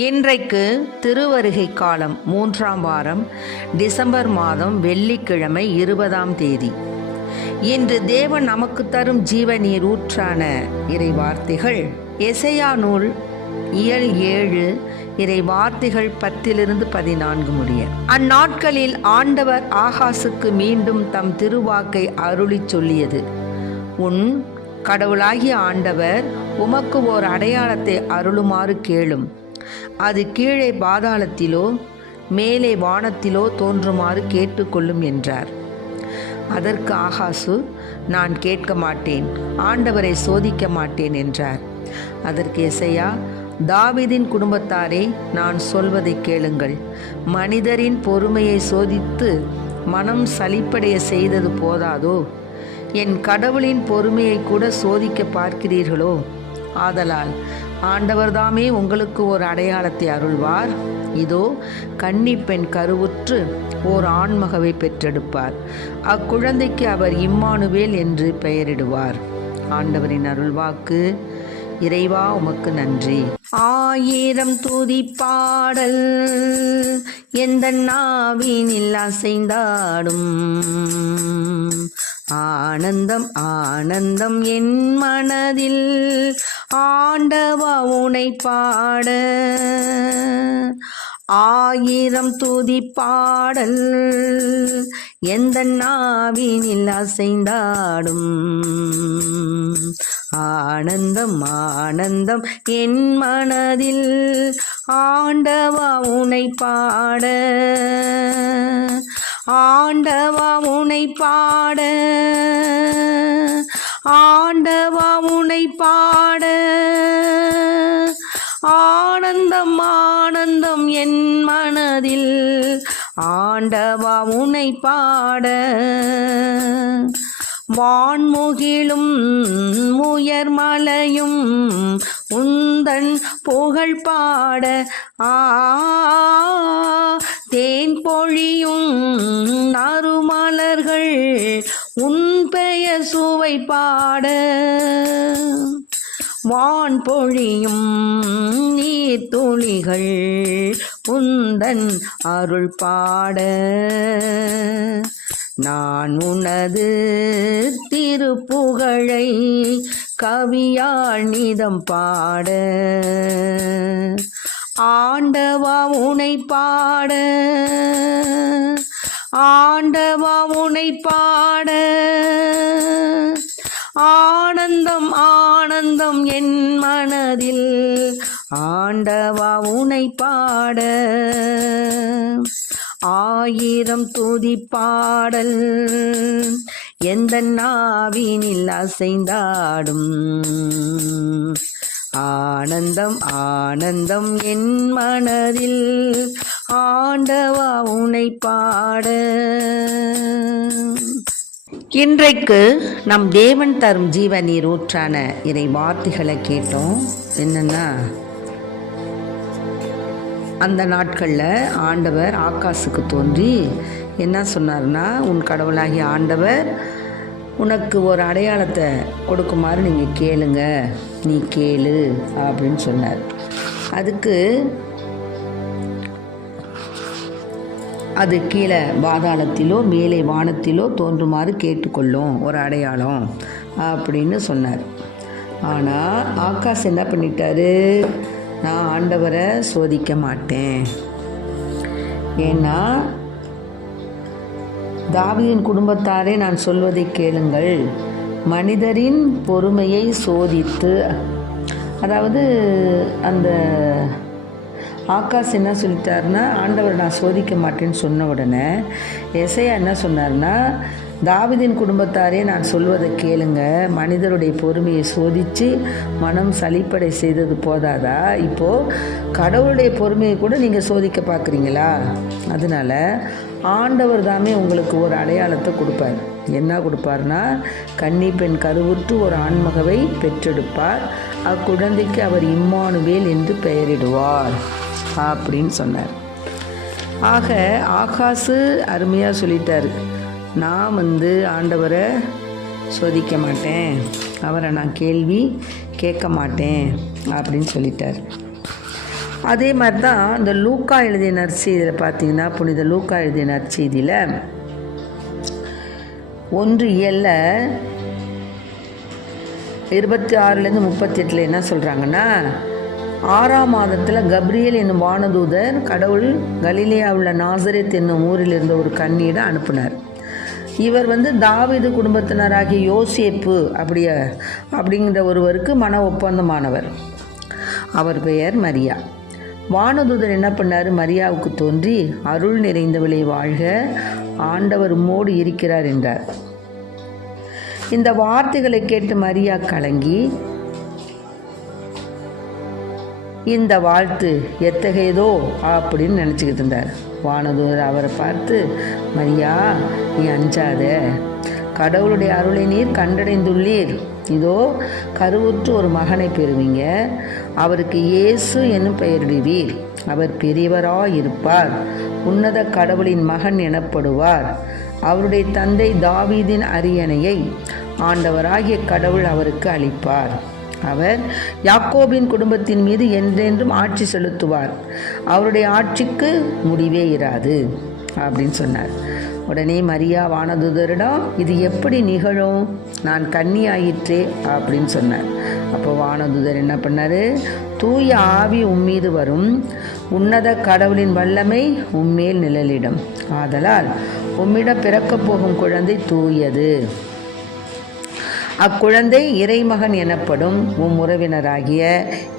இன்றைக்கு திருவருகை காலம் 3ஆம் வாரம் டிசம்பர் மாதம் வெள்ளிக்கிழமை 20ஆம் தேதி. இன்று தேவன் நமக்கு தரும் ஜீவநீர் ஊற்றான இறை வார்த்தைகள் எசையா நூல் இயல் 7 இறை வார்த்தைகள் 10-14 முடிய. அந்நாட்களில் ஆண்டவர் ஆகாசுக்கு மீண்டும் தம் திருவாக்கை அருளி சொல்லியது, உன் கடவுளாகிய ஆண்டவர் உமக்கு ஓர் அடையாளத்தை அருளுமாறு கேளும். அது கீழே பாதாளத்திலோ மேலே வானத்திலோ தோன்றுமாறு கேட்டுக்கொள்ளும் என்றார். அதற்கு ஆகாசு, நான் கேட்க மாட்டேன், ஆண்டவரை சோதிக்க மாட்டேன் என்றார். அதற்கு எசையா, தாவீதின் குடும்பத்தாரே, நான் சொல்வதை கேளுங்கள். மனிதரின் பொறுமையை சோதித்து மனம் சலிப்படைய செய்தது போதாதோ? என் கடவுளின் பொறுமையை கூட சோதிக்க பார்க்கிறீர்களோ? ஆதலால் ஆண்டவர்தாமே உங்களுக்கு ஒரு அடையாளத்தை அருள்வார். இதோ, கன்னி பெண் கருவுற்று ஓர் ஆண்மகவை பெற்றெடுப்பார். அக்குழந்தைக்கு அவர் இம்மானுவேல் என்று பெயரிடுவார். ஆண்டவரின் அருள்வாக்கு. இறைவா, உமக்கு நன்றி. 1000 துதி பாடல் எந்த நாவினில் அசைந்தாடும். ஆனந்தம் ஆனந்தம் என் மனதில் ஆண்டவா உனை பாட. 1000 துதி பாடல் எந்த நாவினில் அசைந்தாடும். ஆனந்தம் ஆனந்தம் என் மனதில் ஆண்டவா உனை பாட. ஆண்டவா உனை பாட, ஆண்டவா உனை பாட. ஆனந்தம் ஆனந்தம் என் மனதில் ஆண்டவா உனை பாட. வான்முகிலும் உயர்மலையும் உந்தன் புகழ் பாட. தேன் பொழியும் நறுமலர்கள் உன் பெயர் சுவை பாட. வான் பொழியும் நீர் துளிகள் உந்தன் அருள் பாட. நான் உனது திருப்புகழை கவியால் நிதம் பாட. ஆண்டவா உனை பாட, ஆண்டவா உனை பாட. ஆனந்தம் ஆனந்தம் என் மனதில் ஆண்டவா உனை பாட. 1000 துதி பாடல் எந்த நாவினில் அசைந்தாடும். ஆனந்தம் ஆனந்தம் என் மனதில் ஆண்டவா உனை பாட. இன்றைக்கு நம் தேவன் தரும் ஜீவநீர் ஊற்றான இறை வார்த்தைகளை கேட்டோம். என்னன்னா, அந்த நாட்களில் ஆண்டவர் ஆகாசுக்கு தோன்றி என்ன சொன்னார்னா, உன் கடவுளாகிய ஆண்டவர் உனக்கு ஒரு அடையாளத்தை கொடுக்குமாறு நீங்கள் கேளுங்க, நீ கேளு அப்படின்னு சொன்னார். அதுக்கு அது கீழே பாதாளத்திலோ மேலே வானத்திலோ தோன்றுமாறு கேட்டுக்கொள்ளும் ஒரு அடையாளம் அப்படின்னு சொன்னார். ஆனால் ஆகாஷ் என்ன பண்ணிட்டாரு, நான் ஆண்டவரை சோதிக்க மாட்டேன், ஏன்னா தாவீதின் குடும்பத்தாரே, நான் சொல்வதை கேளுங்கள், மனிதரின் பொறுமையை சோதித்து. அதாவது அந்த ஆகாஷ் என்ன சொல்லிட்டாருன்னா, ஆண்டவர் நான் சோதிக்க மாட்டேன்னு சொன்ன உடனே எசையா என்ன சொன்னார்னா, தாவீதின் குடும்பத்தாரே, நான் சொல்வதை கேளுங்க, மனிதருடைய பொறுமையை சோதித்து மனம் சலிப்படை செய்தது போதாதா, இப்போது கடவுளுடைய பொறுமையை கூட நீங்கள் சோதிக்க பார்க்குறீங்களா? அதனால் ஆண்டவர் தாமே உங்களுக்கு ஒரு அடையாளத்தை கொடுப்பார். என்ன கொடுப்பார்னா, கன்னி பெண் கருவுற்று ஒரு ஆண்மகவை பெற்றெடுப்பார். அக்குழந்தைக்கு அவர் இம்மானுவேல் என்று பெயரிடுவார் அப்படின்னு சொன்னார். ஆக ஆகாசு அருமையாக சொல்லிட்டார், நான் ஆண்டவரை சோதிக்க மாட்டேன், அவரை நான் கேள்வி கேட்க மாட்டேன் அப்படின்னு சொல்லிட்டார். அதே மாதிரி தான் இந்த லூக்கா எழுதிய நற்செய்தியில் பார்த்தீங்கன்னா, புனித லூக்கா எழுதிய நற்செய்தியில் 1:26-38 என்ன சொல்கிறாங்கன்னா, 6ஆம் மாதத்தில் கப்ரியேல் என்னும் வானதூதர் கடவுள் கலிலேயாவில் உள்ள நாசரேத் என்னும் ஊரில் இருந்த ஒரு கன்னியிடம் அனுப்பினார். இவர் தாவீது குடும்பத்தினராகிய யோசேப்பு அப்படிங்கிற ஒருவருக்கு மன ஒப்பந்தமானவர். அவர் பெயர் மரியா. வானதூதர் என்ன பண்ணார்? மரியாவுக்கு தோன்றி, அருள் நிறைந்தவளே வாழ்க, ஆண்டவர் உம்மோடு இருக்கிறார் என்றார். இந்த வார்த்தைகளை கேட்டு மரியா கலங்கி, இந்த வாழ்த்து எத்தகையதோ அப்படின்னு நினச்சிக்கிட்டு இருந்தார். வானதூதர் அவரை பார்த்து, மரியா, நீ அஞ்சாத, கடவுளுடைய அருளை நீர் கண்டடைந்துள்ளீர். இதோ கருவுற்று ஒரு மகனை பெறுவீங்க, அவருக்கு இயேசு என்னும் பெயரிடுவீர். அவர் பெரியவராயிருப்பார், உன்னத கடவுளின் மகன் எனப்படுவார். அவருடைய தந்தை தாவீதின் அரியணையை ஆண்டவராகிய கடவுள் அவருக்கு அளிப்பார். அவர் யாக்கோபின் குடும்பத்தின் மீது என்றென்றும் ஆட்சி செலுத்துவார். அவருடைய ஆட்சிக்கு முடிவே இராது அப்படின்னு சொன்னார். உடனே மரியா வானதூதரிடம், இது எப்படி நிகழும்? நான் கன்னி ஆயிற்றே அப்படின்னு சொன்னார். அப்போ வானதூதர் என்ன பண்ணார்? தூய ஆவி உம்மீது வரும், உன்னத கடவுளின் வல்லமை உம்மேல் நிழலிடும். ஆதலால் உம்மிடம் பிறக்கப் போகும் குழந்தை தூயது. அக்குழந்தை இறைமகன் எனப்படும். உம் உறவினராகிய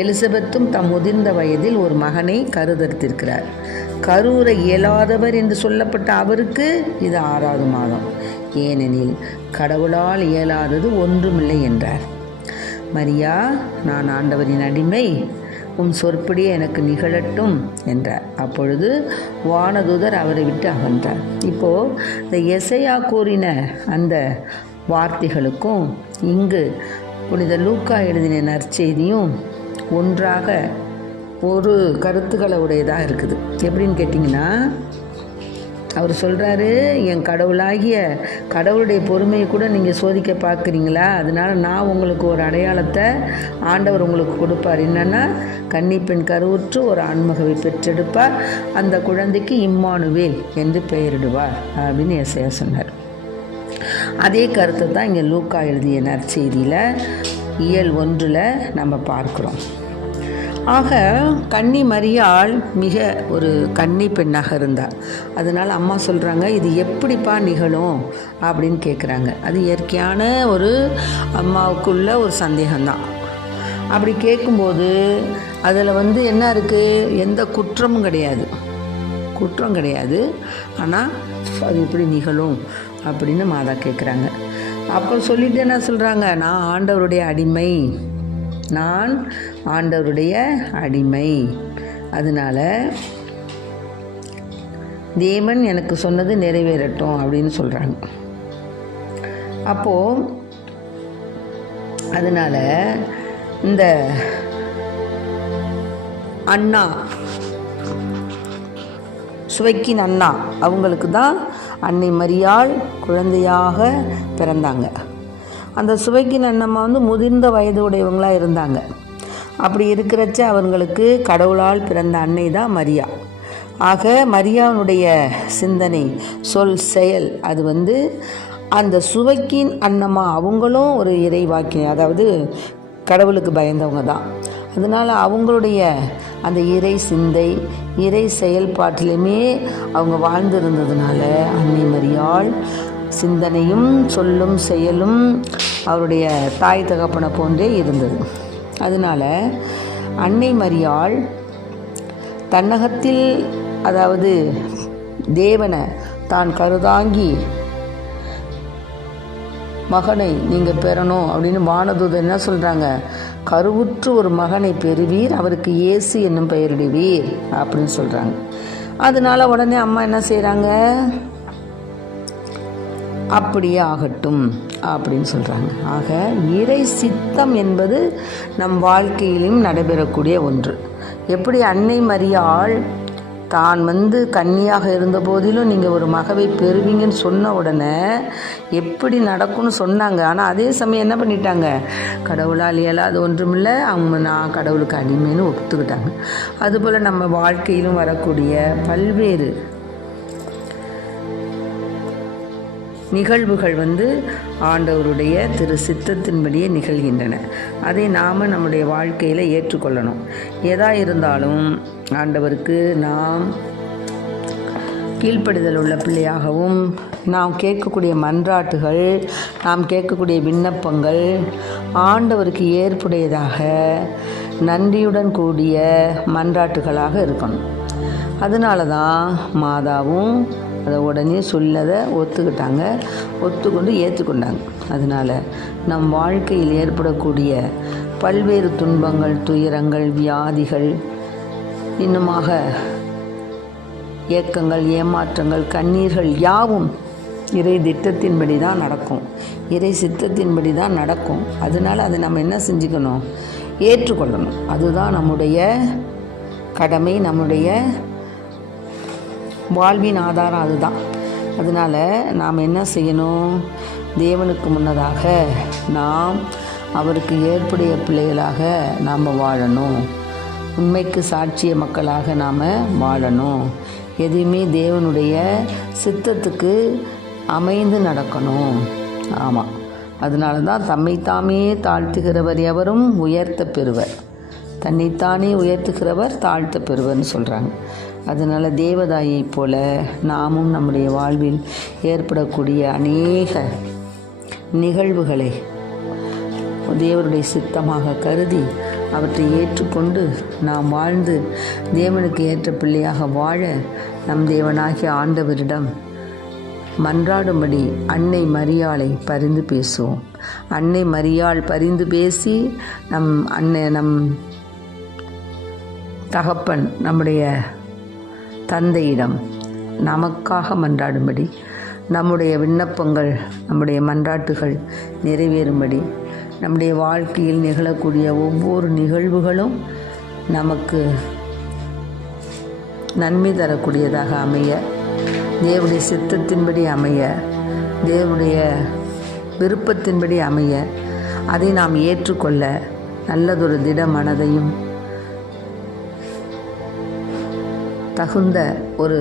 எலிசபெத்தும் தம் முதிர்ந்த வயதில் ஒரு மகனை கருதரித்திருக்கிறார். கருவுற இயலாதவர் என்று சொல்லப்பட்ட அவருக்கு இது 6வது மாதம், ஏனெனில் கடவுளால் இயலாதது ஒன்றுமில்லை என்றார். மரியா, நான் ஆண்டவரின் அடிமை, உம் சொற்படியே எனக்கு நிகழட்டும் என்றார். அப்பொழுது வானதூதர் அவரை விட்டு அகன்றார். இப்போது இந்த எசையா கூறின அந்த வார்த்தைகளுக்கும் இங்கு புனித லூக்கா எழுதின நற்செய்தியும் ஒன்றாக ஒரு கருத்துக்களை உடையதாக இருக்குது. எப்படின்னு கேட்டிங்கன்னா, அவர் சொல்கிறாரு, என் கடவுளாகிய கடவுளுடைய பொறுமையை கூட நீங்கள் சோதிக்க பார்க்குறீங்களா? அதனால் நான் உங்களுக்கு ஒரு அடையாளத்தை ஆண்டவர் உங்களுக்கு கொடுப்பார். என்னென்னா, கன்னிப்பெண் கருவுற்று ஒரு ஆண்மகவை பெற்றெடுப்பார், அந்த குழந்தைக்கு இம்மானுவேல் என்று பெயரிடுவார் அப்படின்னு எசையா சொன்னார். அதே கருத்தை தான் இங்கே லூக்கா எழுதிய நற்செய்தியில் இயல் 1 நம்ம பார்க்குறோம். ஆக கன்னி மரியாள் மிக ஒரு கன்னி பெண்ணாக இருந்தார். அதனால் அம்மா சொல்கிறாங்க, இது எப்படிப்பா நிகழும் அப்படின்னு கேட்குறாங்க. அது இயற்கையான ஒரு அம்மாவுக்குள்ள ஒரு சந்தேகம்தான். அப்படி கேட்கும்போது அதில் என்ன இருக்குது? எந்த குற்றமும் கிடையாது. ஆனால் அது எப்படி நிகழும் அப்படின்னு மாதா கேட்குறாங்க. அப்போ சொல்லிட்டு என்ன சொல்கிறாங்க? நான் ஆண்டவருடைய அடிமை, அதனால் தேவன் எனக்கு சொன்னது நிறைவேறட்டும் அப்படின்னு சொல்கிறாங்க. அப்போது அதனால் இந்த அண்ணா, சுவைக்கின் அண்ணா, அவங்களுக்கு தான் அன்னை மரியாள் குழந்தையாக பிறந்தாங்க. அந்த சுவைக்கின் அண்ணம்மா முதிர்ந்த வயது உடையவங்களாக இருந்தாங்க. அப்படி இருக்கிறச்ச அவங்களுக்கு கடவுளால் பிறந்த அன்னை தான் மரியா. ஆக மரியாவுடைய சிந்தனை, சொல், செயல் அது அந்த சுவைக்கின் அண்ணம்மா அவங்களும் ஒரு இறைவாக்கி, அதாவது கடவுளுக்கு பயந்தவங்க தான். அதனால் அவங்களுடைய அந்த இறை சிந்தை, இறை செயல்பாட்டிலுமே அவங்க வாழ்ந்திருந்ததுனால அன்னை மரியாள் சிந்தனையும் சொல்லும் செயலும் அவருடைய தாய் தகப்பனை போன்றே இருந்தது. அதனால் அன்னை மரியாள் தன்னகத்தில், அதாவது தேவனை தான் கருதாங்கி மகனை நீங்கள் பெறணும் அப்படின்னு வானதூதர் என்ன சொல்கிறாங்க? கருவுற்று ஒரு மகனை பெறுவீர், அவருக்கு இயேசு என்னும் பெயரிடுவீர் அப்படின்னு சொல்கிறாங்க. அதனால உடனே அம்மா என்ன செய்கிறாங்க? அப்படியே ஆகட்டும் அப்படின்னு சொல்கிறாங்க. ஆக இறை சித்தம் என்பது நம் வாழ்க்கையிலும் நடைபெறக்கூடிய ஒன்று. எப்படி அன்னை மரியாள் தான் கன்னியாக இருந்த போதிலும் நீங்கள் ஒரு மகவை பெறுவீங்கன்னு சொன்ன உடனே எப்படி நடக்கும்னு சொன்னாங்க. ஆனால் அதே சமயம் என்ன பண்ணிட்டாங்க, கடவுளால் இயலாது ஒன்றுமில்லை, அவங்க நான் கடவுளுக்கு அடிமைன்னு ஒத்துக்கிட்டாங்க. அதுபோல் நம்ம வாழ்க்கையிலும் வரக்கூடிய பல்வேறு நிகழ்வுகள் ஆண்டவருடைய திரு சித்தத்தின்படியே நிகழ்கின்றன. அதை நாம் நம்முடைய வாழ்க்கையில் ஏற்றுக்கொள்ளணும். எதா இருந்தாலும் ஆண்டவருக்கு நாம் கீழ்ப்படிதல் உள்ள பிள்ளையாகவும், நாம் கேட்கக்கூடிய மன்றாட்டுகள், நாம் கேட்கக்கூடிய விண்ணப்பங்கள் ஆண்டவருக்கு ஏற்புடையதாக நன்றியுடன் கூடிய மன்றாட்டுகளாக இருக்கணும். அதனால தான் மாதாவும் அதை உடனே சொல்லதை ஒத்துக்கிட்டாங்க, ஒத்துக்கொண்டு ஏற்றுக்கொண்டாங்க. அதனால் நம் வாழ்க்கையில் ஏற்படக்கூடிய பல்வேறு துன்பங்கள், துயரங்கள், வியாதிகள், இன்னுமாக ஏக்கங்கள், ஏமாற்றங்கள், கண்ணீர்கள் யாவும் இறை திட்டத்தின்படி தான் நடக்கும், இறை சித்தத்தின்படி தான் நடக்கும். அதனால் அதை நம்ம என்ன செஞ்சுக்கணும், ஏற்றுக்கொள்ளணும். அதுதான் நம்முடைய கடமை, நம்முடைய வாழ்வின் ஆதாரம் அதுதான். அதனால் நாம் என்ன செய்யணும், தேவனுக்கு முன்னதாக நாம் அவருக்கு ஏற்புடைய பிள்ளைகளாக நாம் வாழணும். உண்மைக்கு சாட்சிய மக்களாக நாம் வாழணும். எதையுமே தேவனுடைய சித்தத்துக்கு அமைந்து நடக்கணும். ஆமாம், அதனால தான் தம்மைத்தாமே தாழ்த்துகிறவர் எவரும் உயர்த்த பெறுவர், தன்னைத்தானே உயர்த்துகிறவர் தாழ்த்த பெறுவர்னு சொல்கிறாங்க. அதனால் தேவதாயை போல நாமும் நம்முடைய வாழ்வில் ஏற்படக்கூடிய அநேக நிகழ்வுகளை தேவனுடைய சித்தமாக கருதி அவற்றை ஏற்றுக்கொண்டு நாம் வாழ்ந்து தேவனுக்கு ஏற்ற பிள்ளையாக வாழ நம் தேவனாகிய ஆண்டவரிடம் மன்றாடும்படி அன்னை மரியாளை பரிந்து பேசுவோம். அன்னை மரியாள் பரிந்து பேசி நம் தகப்பன் நம்முடைய தந்தையிடம் நமக்காக மன்றாடும்படி, நம்முடைய விண்ணப்பங்கள், நம்முடைய மன்றாட்டுகள் நிறைவேறும்படி, நம்முடைய வாழ்க்கையில் நிகழக்கூடிய ஒவ்வொரு நிகழ்வுகளும் நமக்கு நன்மை தரக்கூடியதாக அமைய, தேவனுடைய சித்தத்தின்படி அமைய, தேவனுடைய விருப்பத்தின்படி அமைய, அதை நாம் ஏற்றுக்கொள்ள நல்லதொரு திட மனதையும் தகுந்த ஒரு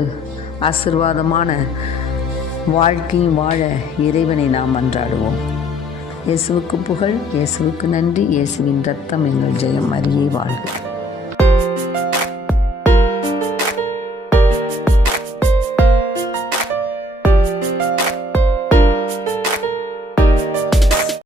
ஆசீர்வாதமான வாழ்க்கையும் வாழ இறைவனை நாம் மன்றாடுவோம். இயேசுவுக்கு புகழ், இயேசுவுக்கு நன்றி. இயேசுவின் இரத்தம் எங்கள் ஜெயம். மரியே வாழ்க.